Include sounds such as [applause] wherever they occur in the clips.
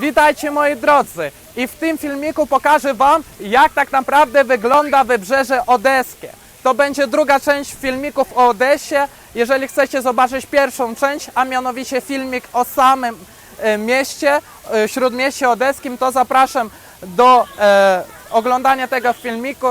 Witajcie moi drodzy i w tym filmiku pokażę Wam jak tak naprawdę wygląda wybrzeże Odeskie. To będzie druga część filmików o Odesie. Jeżeli chcecie zobaczyć pierwszą część, a mianowicie filmik o samym e, mieście, e, śródmieście odeskim, to zapraszam do e, oglądania tego filmiku.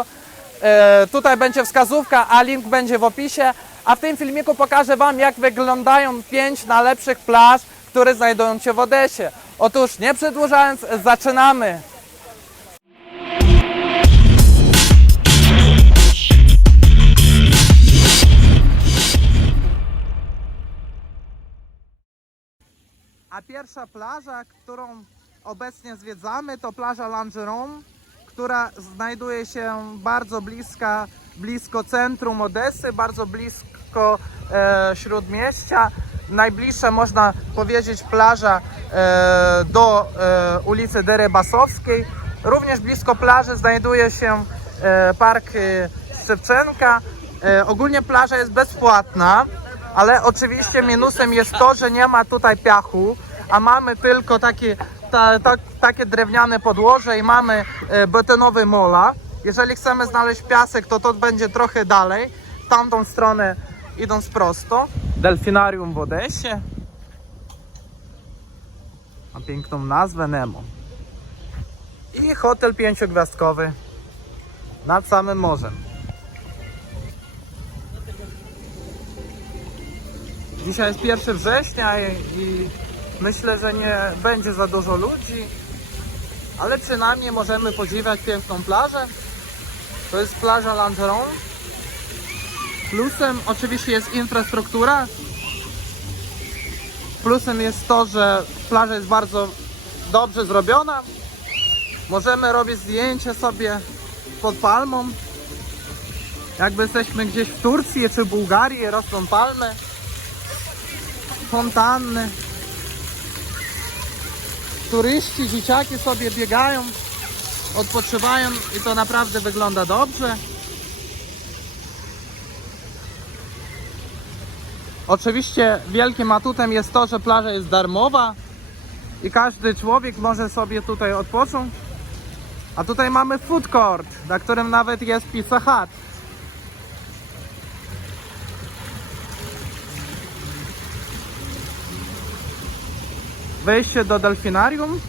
E, tutaj będzie wskazówka, a link będzie w opisie. A w tym filmiku pokażę Wam, jak wyglądają pięć najlepszych plaż, które znajdują się w Odesie. Otóż, nie przedłużając, zaczynamy. A pierwsza plaża, którą obecnie zwiedzamy, to plaża Langeron, która znajduje się bardzo bliska, blisko centrum Odesy, bardzo blisko e, śródmieścia. Najbliższa można powiedzieć plaża e, do e, ulicy Derebasowskiej. Również blisko plaży znajduje się e, park Szewczenka. Ogólnie plaża jest bezpłatna, ale oczywiście minusem jest to, że nie ma tutaj piachu, a mamy tylko takie, ta, ta, takie drewniane podłoże i mamy betonowy mola. Jeżeli chcemy znaleźć piasek, to to będzie trochę dalej, w tamtą stronę idąc prosto. Delfinarium w Odesie. Ma piękną nazwę Nemo. I hotel pięciogwiazdkowy nad samym morzem. Dzisiaj jest 1 września i, i myślę, że nie będzie za dużo ludzi, ale przynajmniej możemy podziwiać piękną plażę. To jest plaża Langeron. Plusem oczywiście jest infrastruktura. Plusem jest to, że plaża jest bardzo dobrze zrobiona. Możemy robić zdjęcia sobie pod palmą. Jakby jesteśmy gdzieś w Turcji czy Bułgarii, rosną palmy fontanny. Turyści, dzieciaki sobie biegają, odpoczywają i to naprawdę wygląda dobrze. Oczywiście wielkim atutem jest to, że plaża jest darmowa i każdy człowiek może sobie tutaj odpocząć. A tutaj mamy food court, na którym nawet jest Pizza Hut. wejście do delfinarium.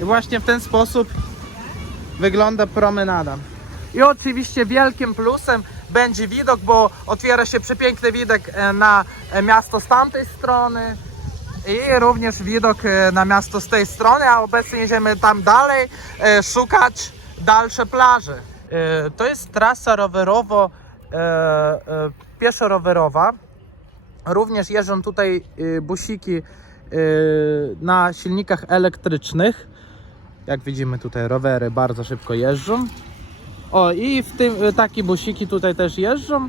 I właśnie w ten sposób wygląda promenada. I oczywiście wielkim plusem będzie widok, bo otwiera się przepiękny widok e, na e, miasto z tamtej strony i również widok e, na miasto z tej strony, a obecnie jedziemy tam dalej szukać dalsze plaże. To jest trasa rowerowo pieszo-rowerowa. Również jeżdżą tutaj busiki na silnikach elektrycznych. Jak widzimy tutaj rowery bardzo szybko jeżdżą. O i w tym y, takie busiki tutaj też jeżdżą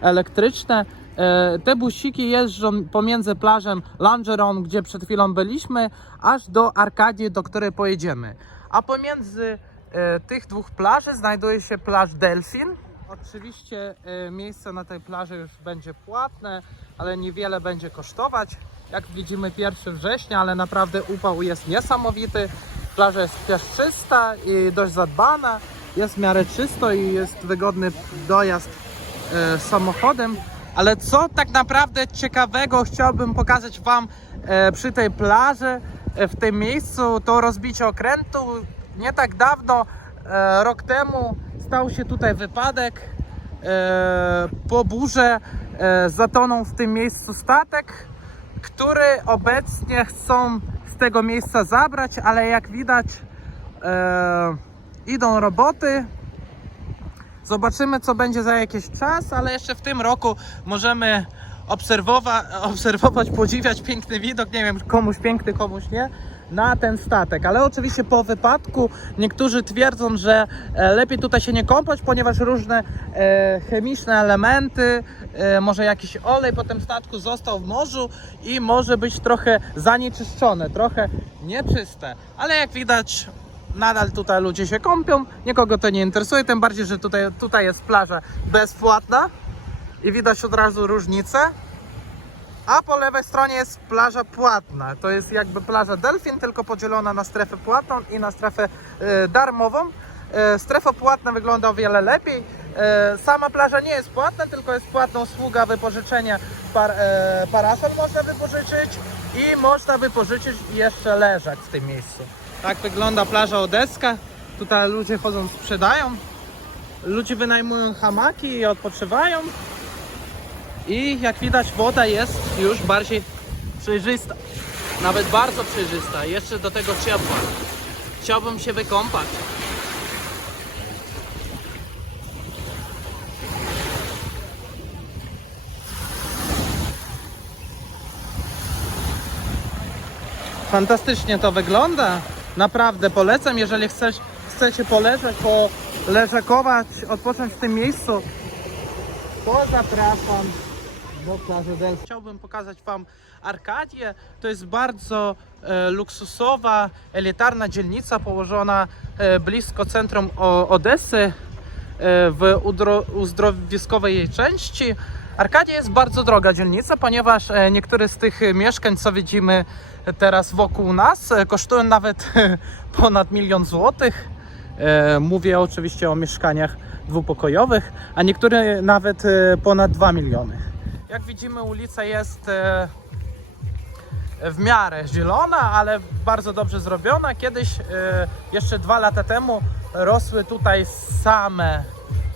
elektryczne. E, Te busiki jeżdżą pomiędzy plażem Langeron, gdzie przed chwilą byliśmy, aż do Arkadii, do której pojedziemy. A pomiędzy e, tych dwóch plaży znajduje się plaż Delfin. Oczywiście e, miejsce na tej plaży już będzie płatne, ale niewiele będzie kosztować. Jak widzimy 1 września, ale naprawdę upał jest niesamowity. Plaża jest piaszczysta i dość zadbana. Jest w miarę czysto i jest wygodny dojazd e, samochodem. Ale co tak naprawdę ciekawego chciałbym pokazać Wam e, przy tej plaży, e, w tym miejscu, to rozbicie okrętu. Nie tak dawno, e, rok temu, stał się tutaj wypadek. E, po burze e, zatonął w tym miejscu statek, który obecnie chcą z tego miejsca zabrać, ale jak widać e, idą roboty. Zobaczymy, co będzie za jakiś czas, ale jeszcze w tym roku możemy obserwować, obserwować podziwiać piękny widok. Nie wiem, komuś piękny, komuś nie. Na ten statek, ale oczywiście po wypadku niektórzy twierdzą, że e, lepiej tutaj się nie kąpać, ponieważ różne e, chemiczne elementy, e, może jakiś olej po tym statku został w morzu i może być trochę zanieczyszczone, trochę nieczyste. Ale jak widać, nadal tutaj ludzie się kąpią, nikogo to nie interesuje, tym bardziej, że tutaj, tutaj jest plaża bezpłatna i widać od razu różnicę. A po lewej stronie jest plaża płatna. To jest jakby plaża Delfin, tylko podzielona na strefę płatną i na strefę e, darmową. E, strefa płatna wygląda o wiele lepiej. E, sama plaża nie jest płatna, tylko jest płatna usługa wypożyczenia par, e, parasol można wypożyczyć i można wypożyczyć jeszcze leżak w tym miejscu. Tak wygląda plaża Odeska. Tutaj ludzie chodzą, sprzedają. Ludzie wynajmują hamaki i odpoczywają. I jak widać woda jest już bardziej przejrzysta. Nawet bardzo przejrzysta. Jeszcze do tego ciepła. Chciałbym się wykąpać. Fantastycznie to wygląda. Naprawdę polecam, jeżeli chcesz, chcecie poleżeć, poleżakować, odpocząć w tym miejscu, to zapraszam do plaży Del. Chciałbym pokazać Wam Arkadię. To jest bardzo e, luksusowa, elitarna dzielnica położona e, blisko centrum o, Odessy e, w uzdrowiskowej jej części. Arkadia jest bardzo droga dzielnica, ponieważ e, niektóre z tych mieszkań, co widzimy teraz wokół nas, e, kosztują nawet ponad milion złotych. E, Mówię oczywiście o mieszkaniach dwupokojowych, a niektóre nawet e, ponad 2 miliony. Jak widzimy, ulica jest e, w miarę zielona, ale bardzo dobrze zrobiona. Kiedyś, e, jeszcze dwa lata temu, rosły tutaj same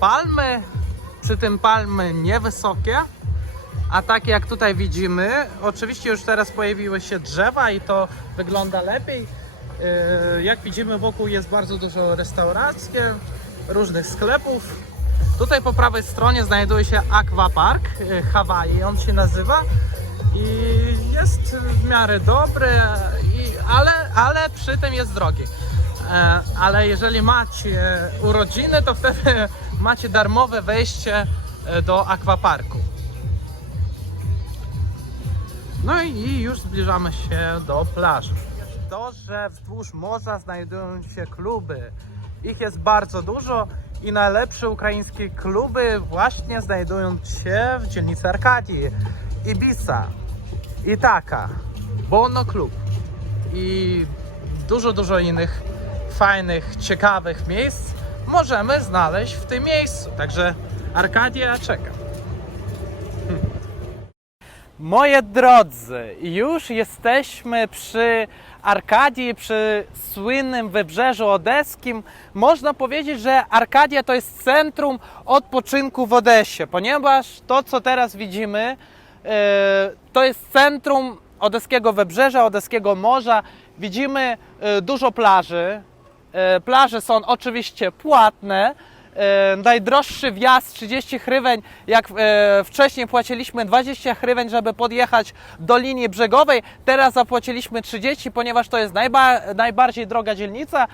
palmy, przy tym palmy niewysokie. A tak jak tutaj widzimy, oczywiście już teraz pojawiły się drzewa i to wygląda lepiej. Yy, Jak widzimy wokół jest bardzo dużo restauracji, różnych sklepów. Tutaj po prawej stronie znajduje się Aquapark yy, Hawaii, on się nazywa. I jest w miarę dobry, ale, ale przy tym jest drogi. E, Ale jeżeli macie urodziny, to wtedy macie darmowe wejście e, do Aquaparku. No i już zbliżamy się do plaży. To, że wzdłuż morza znajdują się kluby. Ich jest bardzo dużo i najlepsze ukraińskie kluby właśnie znajdują się w dzielnicy Arkadii. Ibiza, Itaka, Bono Klub i dużo, dużo innych fajnych, ciekawych miejsc możemy znaleźć w tym miejscu. Także Arkadia czeka. Moje drodzy, już jesteśmy przy Arkadii, przy słynnym wybrzeżu odeskim. Można powiedzieć, że Arkadia to jest centrum odpoczynku w Odessie, ponieważ to, co teraz widzimy, e, to jest centrum odeskiego wybrzeża, odeskiego morza. Widzimy e, dużo plaży. E, Plaże są oczywiście płatne. E, najdroższy wjazd 30 hryweń, jak e, wcześniej płaciliśmy 20 hryweń, żeby podjechać do linii brzegowej, teraz zapłaciliśmy 30, ponieważ to jest najba, najbardziej droga dzielnica.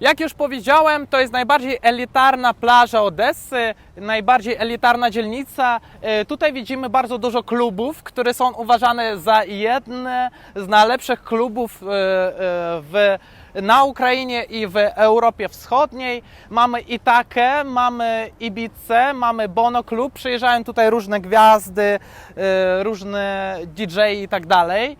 Jak już powiedziałem, to jest najbardziej elitarna plaża Odessy, najbardziej elitarna dzielnica. Tutaj widzimy bardzo dużo klubów, które są uważane za jedne z najlepszych klubów w, na Ukrainie i w Europie Wschodniej. Mamy Itakę, mamy Ibicę, mamy Bono Klub. Przyjeżdżają tutaj różne gwiazdy, e, różne DJ i tak dalej.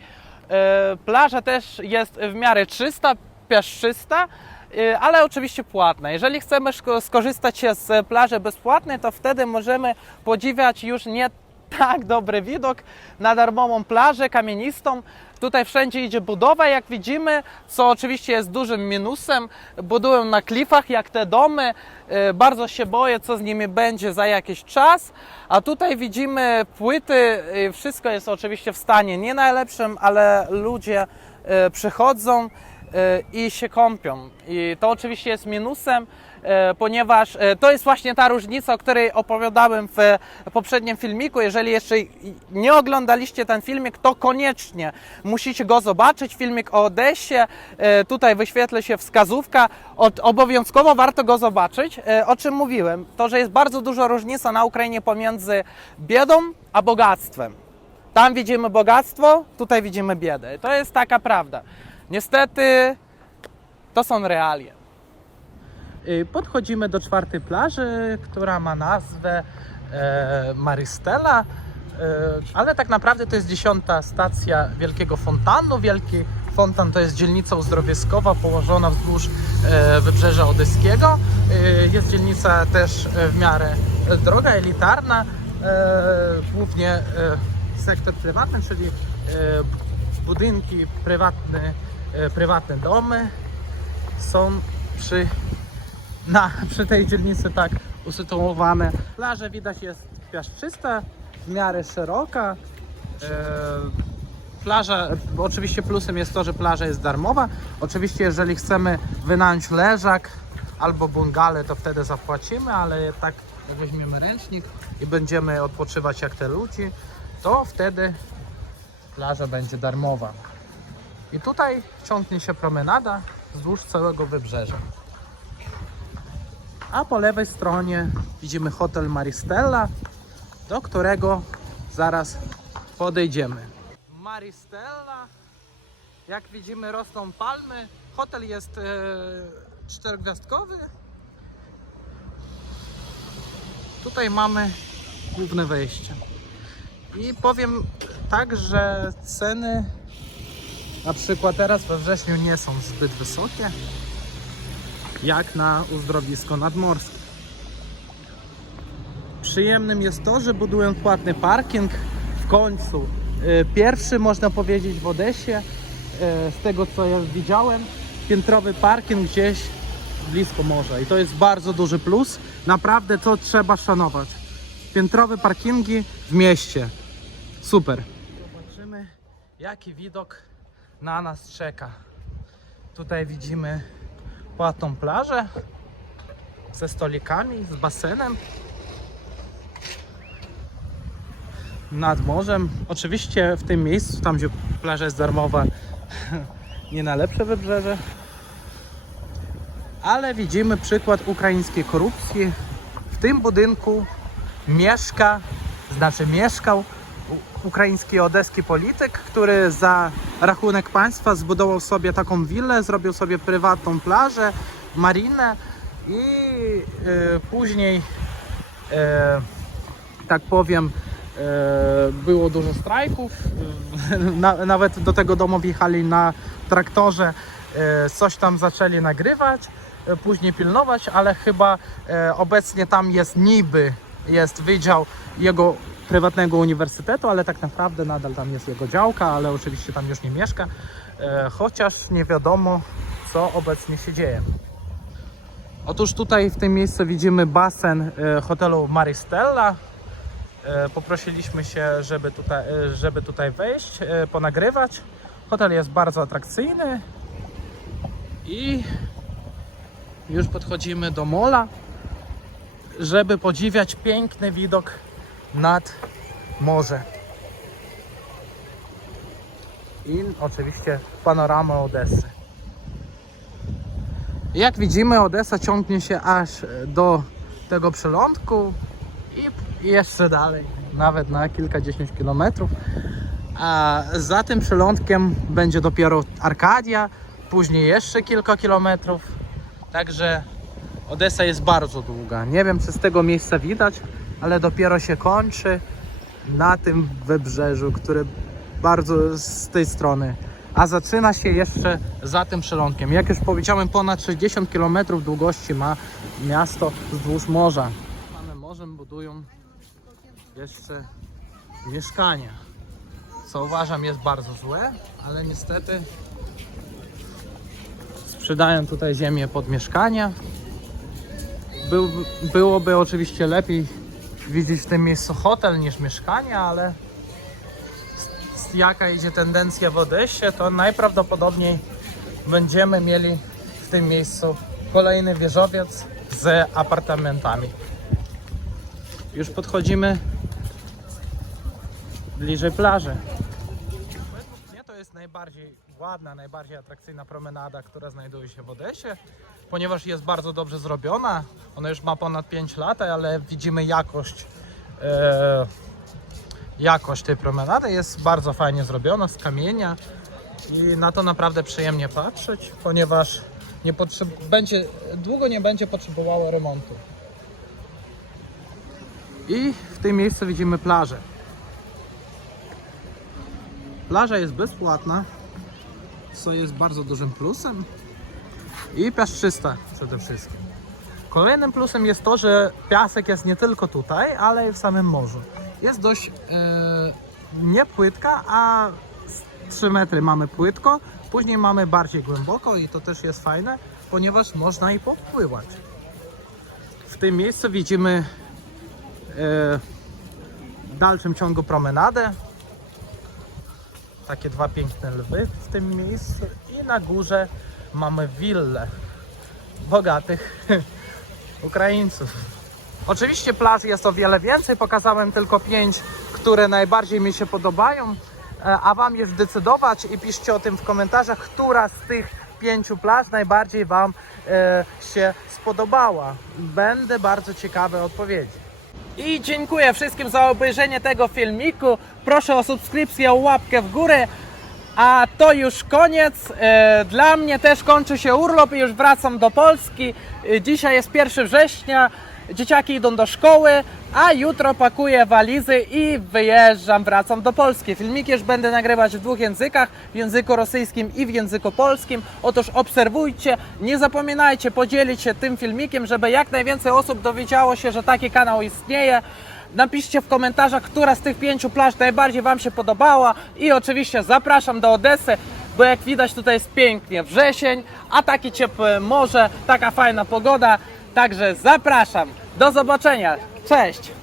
E, Plaża też jest w miarę czysta, piaszczysta, y, ale oczywiście płatna. Jeżeli chcemy skorzystać z plaży bezpłatnej, to wtedy możemy podziwiać już nie tak dobry widok na darmową plażę kamienistą. Tutaj wszędzie idzie budowa, jak widzimy, co oczywiście jest dużym minusem. Budują na klifach, jak te domy. Y, Bardzo się boję, co z nimi będzie za jakiś czas. A tutaj widzimy płyty. y, Wszystko jest oczywiście w stanie nie najlepszym, ale ludzie y, przychodzą e, i się kąpią. I to oczywiście jest minusem, e, ponieważ e, to jest właśnie ta różnica, o której opowiadałem w poprzednim filmiku. Jeżeli jeszcze nie oglądaliście ten filmik, to koniecznie musicie go zobaczyć. Filmik o Odessie. E, Tutaj wyświetlę się wskazówka. Obowiązkowo warto go zobaczyć. E, O czym mówiłem? To, że jest bardzo duża różnica na Ukrainie pomiędzy biedą a bogactwem. Tam widzimy bogactwo, tutaj widzimy biedę. To jest taka prawda. Niestety to są realia. Podchodzimy do czwartej plaży, która ma nazwę e, Maristela. ale tak naprawdę to jest dziesiąta stacja Wielkiego Fontanu. Wielki Fontan to jest dzielnica uzdrowiskowa położona wzdłuż e, wybrzeża odeskiego. E, Jest dzielnica też e, w miarę e, droga, elitarna, e, głównie e, sektor prywatny, czyli e, budynki prywatne, e, prywatne domy są przy, na, [laughs] przy tej dzielnicy tak usytuowane. Plaża widać jest piaszczysta, w miarę szeroka. E, plaża, oczywiście plusem jest to, że plaża jest darmowa. Oczywiście jeżeli chcemy wynająć leżak albo bungale, to wtedy zapłacimy, ale tak jak weźmiemy ręcznik i będziemy odpoczywać jak te ludzi, to wtedy plaża będzie darmowa. I tutaj ciągnie się promenada wzdłuż całego wybrzeża. A po lewej stronie widzimy hotel Maristella, do którego zaraz podejdziemy. Maristella, jak widzimy rosną palmy. Hotel jest e, czterogwiazdkowy. Tutaj mamy główne wejście. I powiem tak, że ceny na przykład teraz we wrześniu nie są zbyt wysokie, jak na uzdrowisko nadmorskie. Przyjemnym jest to, że budują płatny parking w końcu. y, Pierwszy można powiedzieć w Odesie, y, z tego co ja widziałem, piętrowy parking gdzieś blisko morza i to jest bardzo duży plus. Naprawdę to trzeba szanować. Piętrowe parkingi w mieście. Super. Zobaczymy jaki widok na nas czeka. Tutaj widzimy płatną plażę ze stolikami, z basenem. Nad morzem. Oczywiście w tym miejscu, tam gdzie plaża jest darmowa, [laughs] nie na lepsze wybrzeże. Ale widzimy przykład ukraińskiej korupcji. W tym budynku mieszka, znaczy mieszkał ukraiński odeski polityk, który za rachunek państwa zbudował sobie taką willę, zrobił sobie prywatną plażę, marinę i e, później, e, tak powiem, e, było dużo strajków. [laughs] Na, nawet do tego domu wjechali na traktorze, coś tam zaczęli nagrywać, później pilnować, ale chyba obecnie tam jest niby jest wydział jego prywatnego uniwersytetu, ale tak naprawdę nadal tam jest jego działka, ale oczywiście tam już nie mieszka, e, chociaż nie wiadomo co obecnie się dzieje. Otóż tutaj w tym miejscu widzimy basen e, hotelu Maristella. E, Poprosiliśmy się, żeby tutaj, żeby tutaj wejść, ponagrywać. Hotel jest bardzo atrakcyjny i już podchodzimy do mola, żeby podziwiać piękny widok nad morze. I oczywiście panoramę Odessy. Jak widzimy, Odessa ciągnie się aż do tego przylądku i jeszcze dalej, nawet na kilkadziesiąt kilometrów. A za tym przylądkiem będzie dopiero Arkadia, później jeszcze kilka kilometrów. Także Odessa jest bardzo długa. Nie wiem, czy z tego miejsca widać, ale dopiero się kończy na tym wybrzeżu, które bardzo z tej strony. A zaczyna się jeszcze za tym przylądkiem. Jak już powiedziałem, ponad 60 km długości ma miasto wzdłuż morza. Samym morzem budują jeszcze mieszkania, co uważam jest bardzo złe, ale niestety sprzedają tutaj ziemię pod mieszkania. Był, byłoby oczywiście lepiej widzieć w tym miejscu hotel niż mieszkania, ale jaka idzie tendencja w Odessie, to najprawdopodobniej będziemy mieli w tym miejscu kolejny wieżowiec z apartamentami. Już podchodzimy bliżej plaży. Mnie to jest najbardziej ładna, najbardziej atrakcyjna promenada, która znajduje się w Odesie, ponieważ jest bardzo dobrze zrobiona. Ona już ma ponad 5 lat, ale widzimy jakość, e, jakość tej promenady. Jest bardzo fajnie zrobiona z kamienia i na to naprawdę przyjemnie patrzeć, ponieważ nie będzie, długo nie będzie potrzebowało remontu. I w tym miejscu widzimy plażę. Plaża jest bezpłatna, co jest bardzo dużym plusem. I piaszczysta przede wszystkim. Kolejnym plusem jest to, że piasek jest nie tylko tutaj, ale i w samym morzu. Jest dość e, nie płytka, a z 3 metry mamy płytko, później mamy bardziej głęboko i to też jest fajne, ponieważ można i popływać. W tym miejscu widzimy e, w dalszym ciągu promenadę. Takie dwa piękne lwy w tym miejscu i na górze mamy willę bogatych [laughs] Ukraińców. Oczywiście plaż jest o wiele więcej, pokazałem tylko pięć, które najbardziej mi się podobają, e, a Wam już decydować i piszcie o tym w komentarzach, która z tych pięciu plaż najbardziej Wam e, się spodobała. Będę bardzo ciekawy odpowiedzi. I dziękuję wszystkim za obejrzenie tego filmiku. Proszę o subskrypcję, o łapkę w górę. A to już koniec. E, Dla mnie też kończy się urlop i już wracam do Polski. E, Dzisiaj jest 1 września. Dzieciaki idą do szkoły, a jutro pakuję walizy i wyjeżdżam, wracam do Polski. Filmiki już będę nagrywać w dwóch językach, w języku rosyjskim i w języku polskim. Otóż obserwujcie, nie zapominajcie podzielić się tym filmikiem, żeby jak najwięcej osób dowiedziało się, że taki kanał istnieje. Napiszcie w komentarzach, która z tych pięciu plaż najbardziej Wam się podobała i oczywiście zapraszam do Odessy, bo jak widać tutaj jest pięknie wrzesień, a takie ciepłe morze, taka fajna pogoda, także zapraszam. Do zobaczenia, cześć!